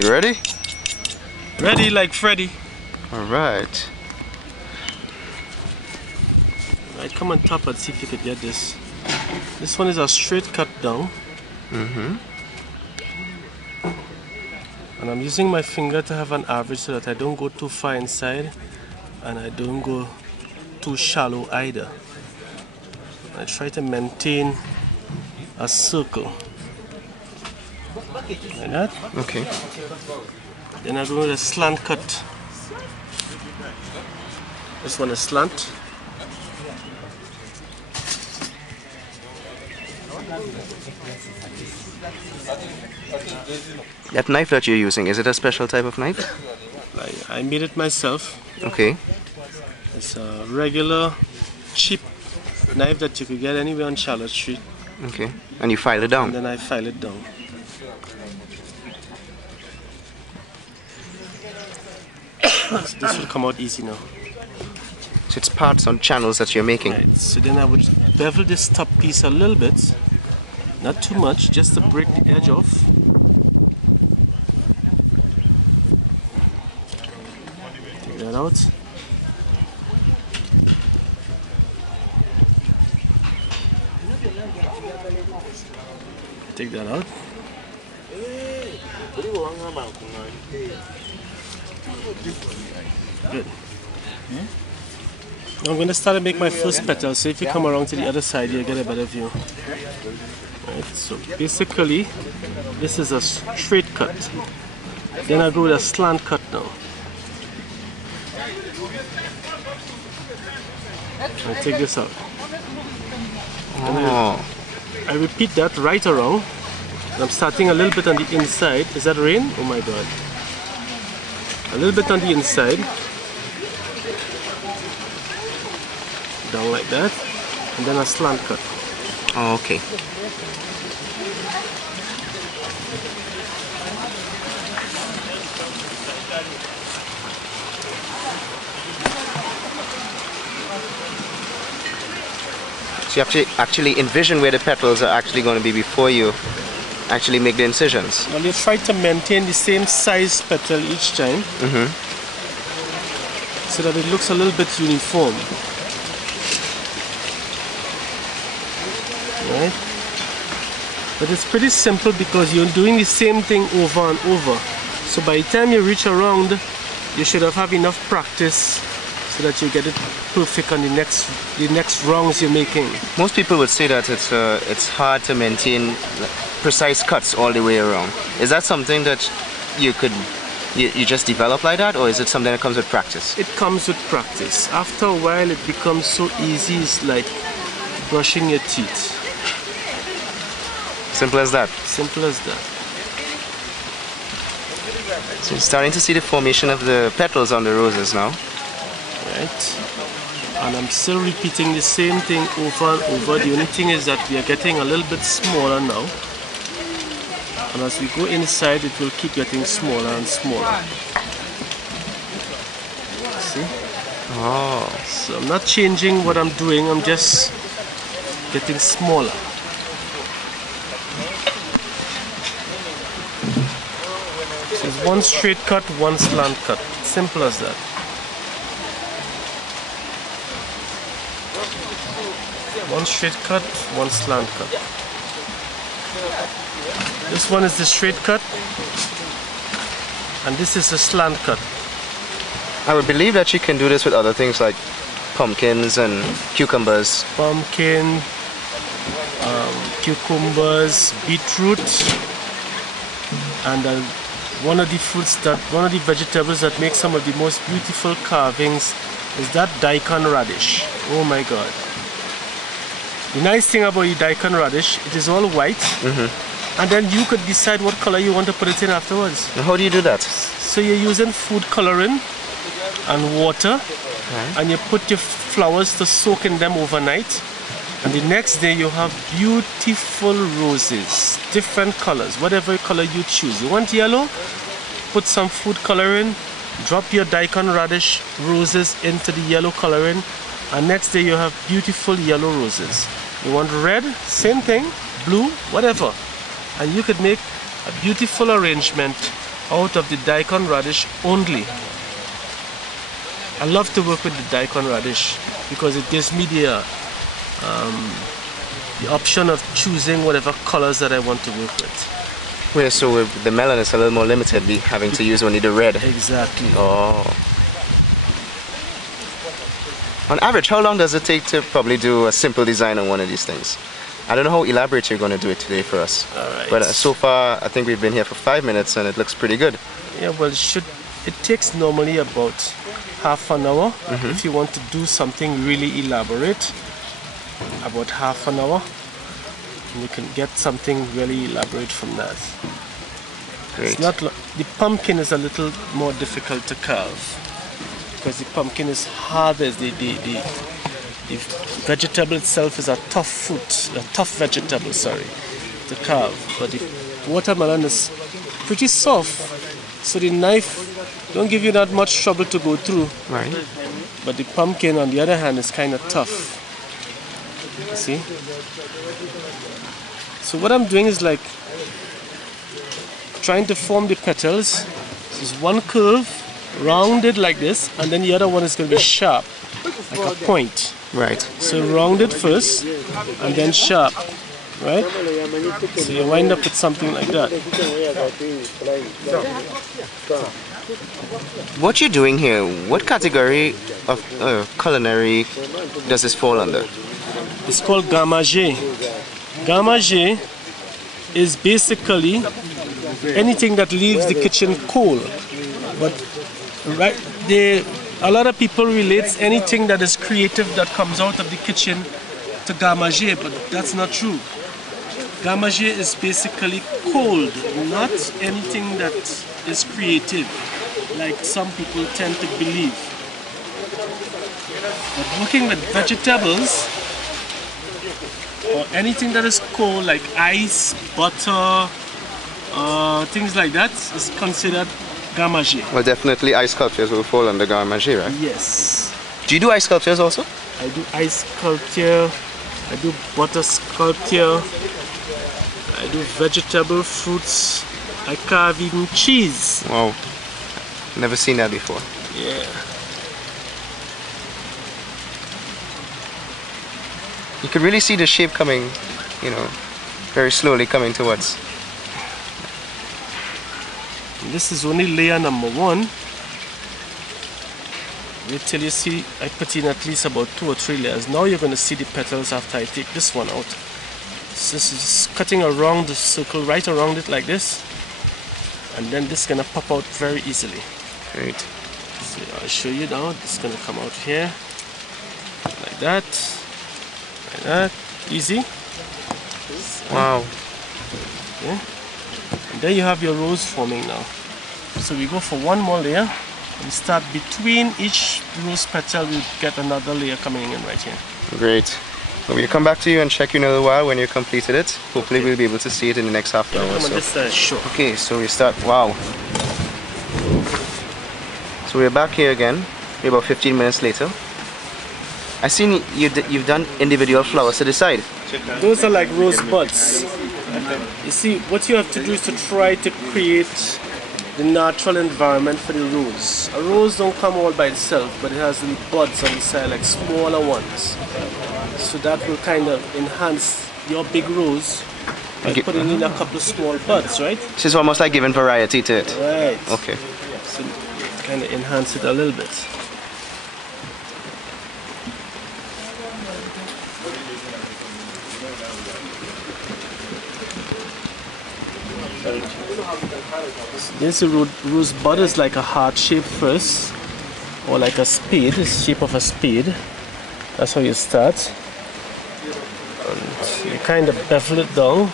You ready? Ready like Freddy. Alright. Right, come on top and see if you could get this. This one is a straight cut down. And I'm using my finger to have an average so that I don't go too far inside and I don't go too shallow either. I try to maintain a circle. Like that. Okay. Then I go with a slant cut. This one is slant. That knife that you're using, is it a special type of knife? I made it myself. Okay. It's a regular, cheap knife that you could get anywhere on Charlotte Street. Okay. And you file it down? And then I file it down. So this will come out easy now. So it's parts on channels that you're making? Right. So then I would bevel this top piece a little bit. Not too much, just to break the edge off. Take that out. Take that out. Good. Now I'm going to start to make my first petal, so if you come around to the other side you'll get a better view. Right, so basically this is a straight cut. Then I go with a slant cut now. I take this out. And I repeat that right around. And I'm starting a little bit on the inside. Is that rain? Oh my god. A little bit on the inside. Down like that. And then a slant cut. Oh, okay. So you have to actually envision where the petals are actually going to be before you actually make the incisions. Well, you try to maintain the same size petal each time, so that it looks a little bit uniform. Right? But it's pretty simple because you're doing the same thing over and over. So by the time you reach around, you should have enough practice so that you get it perfect on the next rounds you're making. Most people would say that it's hard to maintain precise cuts all the way around. Is that something that you just develop like that, or is it something that comes with practice? It comes with practice. After a while it becomes so easy, it's like brushing your teeth. Simple as that? Simple as that. So you're starting to see the formation of the petals on the roses now. Right. And I'm still repeating the same thing over and over. The only thing is that we are getting a little bit smaller now. And as we go inside, it will keep getting smaller and smaller. See? Oh. So I'm not changing what I'm doing, I'm just getting smaller. So it's one straight cut, one slant cut. Simple as that. One straight cut, one slant cut. This one is the straight cut, and this is the slant cut. I would believe that you can do this with other things like pumpkins and cucumbers. Pumpkin, cucumbers, beetroot, and one of the vegetables that make some of the most beautiful carvings is that daikon radish. Oh my god. The nice thing about the daikon radish, it is all white, and then you could decide what color you want to put it in afterwards. And how do you do that? So you're using food coloring and water, and you put your flowers to soak in them overnight, and the next day you have beautiful roses, different colors, whatever color you choose. You want yellow? Put some food coloring, drop your daikon radish roses into the yellow coloring, and next day you have beautiful yellow roses. You want red? Same thing, blue, whatever. And you could make a beautiful arrangement out of the daikon radish only. I love to work with the daikon radish because it gives me the option of choosing whatever colors that I want to work with. Well, so with the melon is a little more limited, be having to use only the red. Exactly. Oh. On average, how long does it take to probably do a simple design on one of these things? I don't know how elaborate you're going to do it today for us. Alright. But so far, I think we've been here for 5 minutes and it looks pretty good. Yeah, well, it takes normally about half an hour. If you want to do something really elaborate, about half an hour. And you can get something really elaborate from that. Great. It's not the pumpkin is a little more difficult to carve because the pumpkin is harder. The vegetable itself is a tough fruit, a tough vegetable, sorry, to carve. But the watermelon is pretty soft, so the knife don't give you that much trouble to go through. Right. But the pumpkin, on the other hand, is kind of tough. You see? So what I'm doing is like trying to form the petals. This is one curve, rounded like this, and then the other one is going to be sharp, like a point. Right. So rounded first, and then sharp, right? So you wind up with something like that. What you're doing here, what category of culinary does this fall under? It's called Manger. Manger is basically anything that leaves the kitchen cold. But right there, a lot of people relate anything that is creative that comes out of the kitchen to Manger, but that's not true. Manger is basically cold, not anything that is creative, like some people tend to believe. But working with vegetables, or anything that is cold like ice, butter, things like that is considered Manger. Well, definitely ice sculptures will fall under Manger, right? Yes. Do you do ice sculptures also? I do ice sculpture, I do butter sculpture, I do vegetable, fruits, I carve even cheese. Wow. Never seen that before. Yeah. You could really see the shape coming, you know, very slowly coming towards. This is only layer number one. Wait till you see I put in at least about 2 or 3 layers. Now you're going to see the petals after I take this one out. So this is just cutting around the circle, right around it like this. And then this is going to pop out very easily. Great. So I'll show you now. This is going to come out here. Like that. Like that. Easy. Wow. Okay. And there you have your rose forming now. So we go for one more layer. We start between each rose petal, we get another layer coming in right here. Great. So we'll come back to you and check you in a little while when you've completed it. Hopefully we'll be able to see it in the next half an hour or Come on so. this side, sure. Okay, so we start, wow. So we're back here again, maybe about 15 minutes later. I seen you've done individual flowers to the side. Those are like rose buds. You see, what you have to do is to try to create the natural environment for the rose. A rose don't come all by itself, but it has little buds on the side, like smaller ones. So that will kind of enhance your big rose by putting in a couple of small buds, right? So it's almost like giving variety to it. Right. Okay. So kind of enhance it a little bit. This rose bud is like a heart shape first, or like a spade, the shape of a spade. That's how you start. And you kind of bevel it down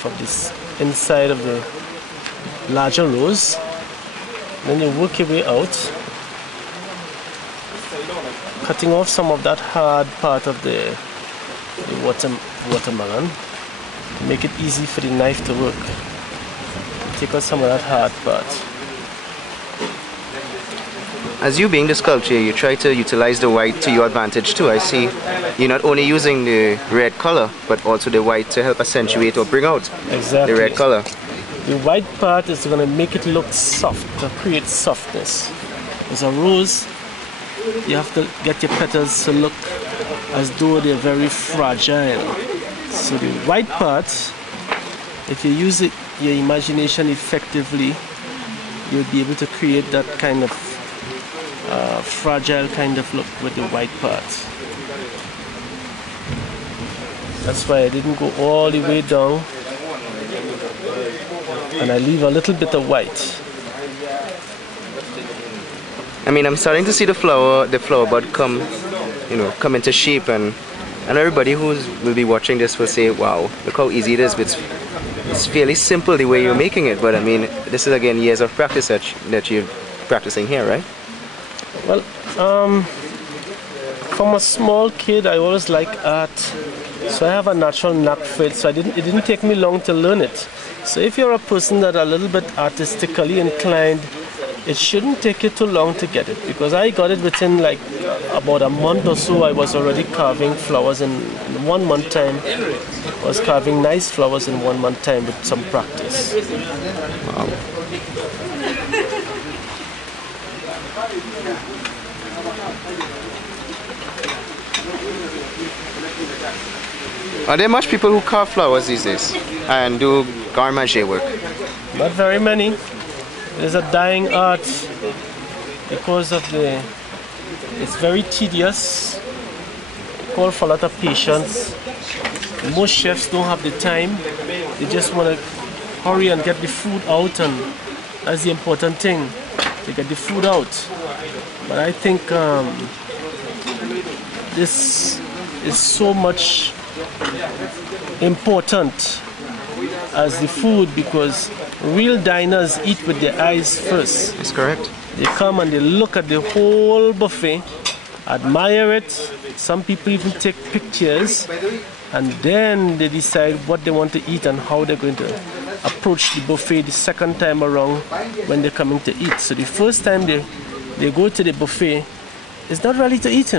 from this inside of the larger rose. Then you work your way out, cutting off some of that hard part of the watermelon. Make it easy for the knife to work. Take out some of that hard part. As you being the sculptor, you try to utilize the white to your advantage too. I see you're not only using the red color, but also the white to help accentuate or bring out Exactly. the red color. The white part is going to make it look soft, to create softness. As a rose, you have to get your petals to look as though they're very fragile. So the white part, if you use your imagination effectively, you'll be able to create that kind of fragile kind of look with the white part. That's why I didn't go all the way down, and I leave a little bit of white. I mean, I'm starting to see the flower bud come into shape, and everybody who will be watching this will say, wow, look how easy it is. It's fairly simple the way you're making it, but I mean, this is again years of practice that you're practicing here, right? Well, from a small kid, I always liked art, so I have a natural knack for it. So it didn't take me long to learn it. So if you're a person that are a little bit artistically inclined, it shouldn't take you too long to get it, because I got it within like about a month or so. I was already carving flowers in 1 month time. I was carving nice flowers in 1 month time with some practice. Wow. Are there much people who carve flowers these days and do Manger work? Not very many. It is a dying art because of it's very tedious. It calls for a lot of patience. Most chefs don't have the time. They just want to hurry and get the food out, and that's the important thing, to get the food out. But I think this is so much important as the food, because real diners eat with their eyes first. That's correct. They come and they look at the whole buffet, admire it. Some people even take pictures, and then they decide what they want to eat and how they're going to approach the buffet the second time around when they're coming to eat. So the first time they go to the buffet, it's not really to eat,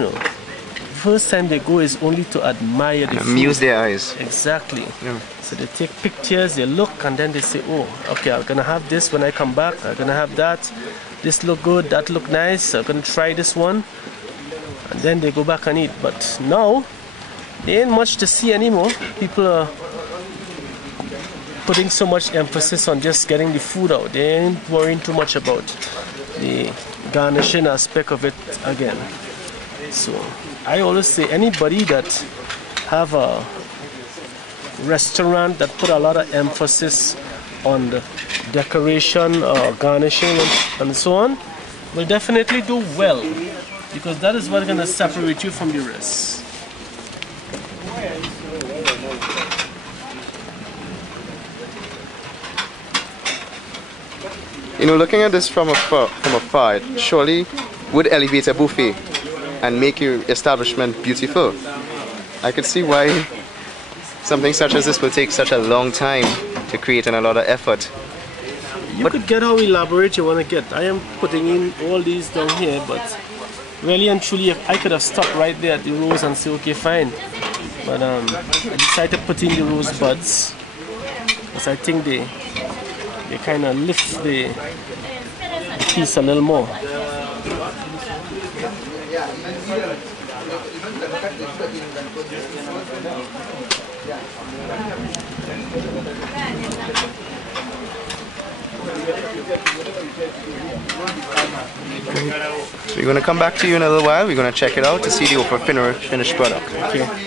First time they go is only to admire the food. Amuse their eyes. Exactly. Yeah. So they take pictures, they look, and then they say, oh, okay, I'm gonna have this when I come back. I'm gonna have that. This look good, that look nice. I'm gonna try this one. And then they go back and eat. But now, there ain't much to see anymore. People are putting so much emphasis on just getting the food out. They ain't worrying too much about the garnishing aspect of it again. So I always say, anybody that have a restaurant that put a lot of emphasis on the decoration or garnishing and so on will definitely do well, because that is what's going to separate you from the rest. Looking at this from afar, it surely would elevate a buffet and make your establishment beautiful. I could see why something such as this will take such a long time to create and a lot of effort. You could get how elaborate you want to get. I am putting in all these down here, but really and truly I could have stopped right there at the rose and say, okay, fine. But I decided to put in the rose buds, because I think they kind of lift the piece a little more. So we're going to come back to you in a little while. We're going to check it out to see the finished product. Okay.